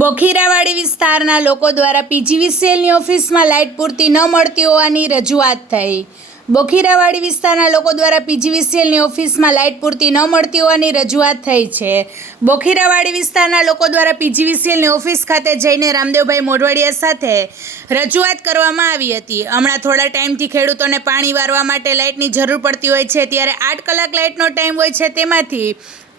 બોખીરાવાડી વિસ્તારના લોકો દ્વારા પીજીવીસીએલની ઓફિસમાં લાઇટ પૂરતી ન મળતી હોવાની રજૂઆત થઈ। બોખીરાવાડી વિસ્તારના લોકો દ્વારા પીજીવીસીએલની ઓફિસમાં લાઇટ પૂરતી ન મળતી હોવાની રજૂઆત થઈ છે। બોખીરાવાડી વિસ્તારના લોકો દ્વારા પીજીવીસીએલની ઓફિસ ખાતે જઈને રામદેવભાઈ મોઢવાડિયા સાથે રજૂઆત કરવામાં આવી હતી। હમણાં થોડા ટાઈમથી ખેડૂતોને પાણી વારવા માટે લાઇટની જરૂર પડતી હોય છે, ત્યારે 8 કલાક લાઇટનો ટાઈમ હોય છે, તેમાંથી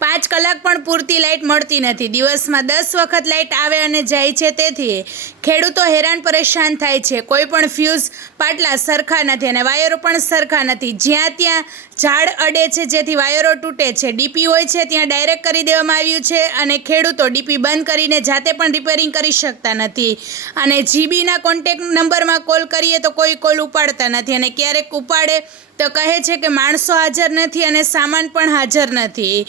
5 કલાક પણ પૂરતી લાઇટ મળતી નથી। દિવસમાં 10 વખત લાઇટ આવે અને જાય છે, તેથી ખેડૂતો હેરાન પરેશાન થાય છે। કોઈ પણ ફ્યુઝ પાટલા સરખા નથી અને વાયરો પણ સરખા નથી। જ્યાં ત્યાં ઝાડ અડે છે, જેથી વાયરો તૂટે છે। ડીપી હોય છે ત્યાં ડાયરેક્ટ કરી દેવામાં આવ્યું છે અને ખેડૂતો ડીપી બંધ કરીને જાતે પણ રિપેરિંગ કરી શકતા નથી અને જીબીના કોન્ટેક્ટ નંબરમાં કોલ કરીએ તો કોઈ કોલ ઉપાડતા નથી અને ક્યારેક ઉપાડે તો કહે છે કે માણસો હાજર નથી અને સામાન પણ હાજર નથી।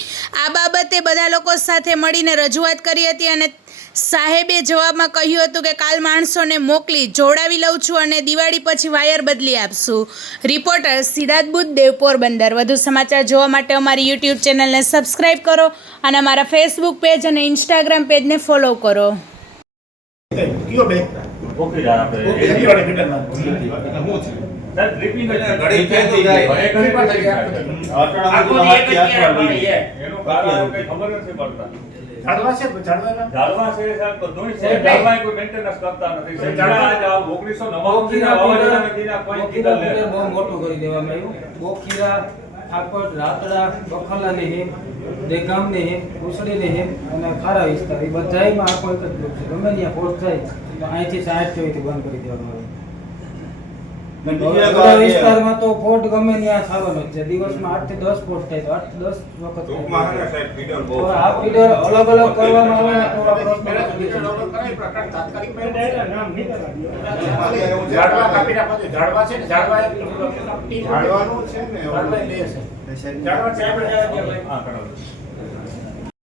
આ બાબતે બધા લોકો સાથે મળીને રજૂઆત કરી હતી અને સાહેબે જવાબમાં કહ્યું હતું કે કાલ માણસોને મોકલી જોડાવી લઉં છું અને દિવાળી પછી વાયર બદલી આપશું। રિપોર્ટર સિદ્ધાર્થ બુદ્ધદેવ, પોરબંદર। વધુ સમાચાર જોવા માટે અમારી યુટ્યુબ ચેનલને સબસ્ક્રાઈબ કરો અને અમારા ફેસબુક પેજ અને ઇન્સ્ટાગ્રામ પેજને ફોલો કરો। રાતડા બખલાની હિમ દેગામની હિમ ઉસળીની હિમ અને ખારા વિસ્તાર એ બધામાં આખો એક જ ગ્રુપ છે। ગમે ત્યાં ફોર્સ થાય તો અહીંથી 60 ચોઈથી બંધ કરી દેવામાં આવે। વિસ્તારમાં તો ફોર્ટ ગમે ત્યાં સારો નથી। દિવસમાં 8 થી 10 ફોર્ટ થાય તો 8 થી 10 વખત આ ફીડર અલગ અલગ કરવામાં આવે ને તો આ પ્રશ્ન ઝાડવા કાપી નાખવા ઝાડવા છે ને ઝાડવાનું છે ને ઝાડવા લે છે ઝાડવા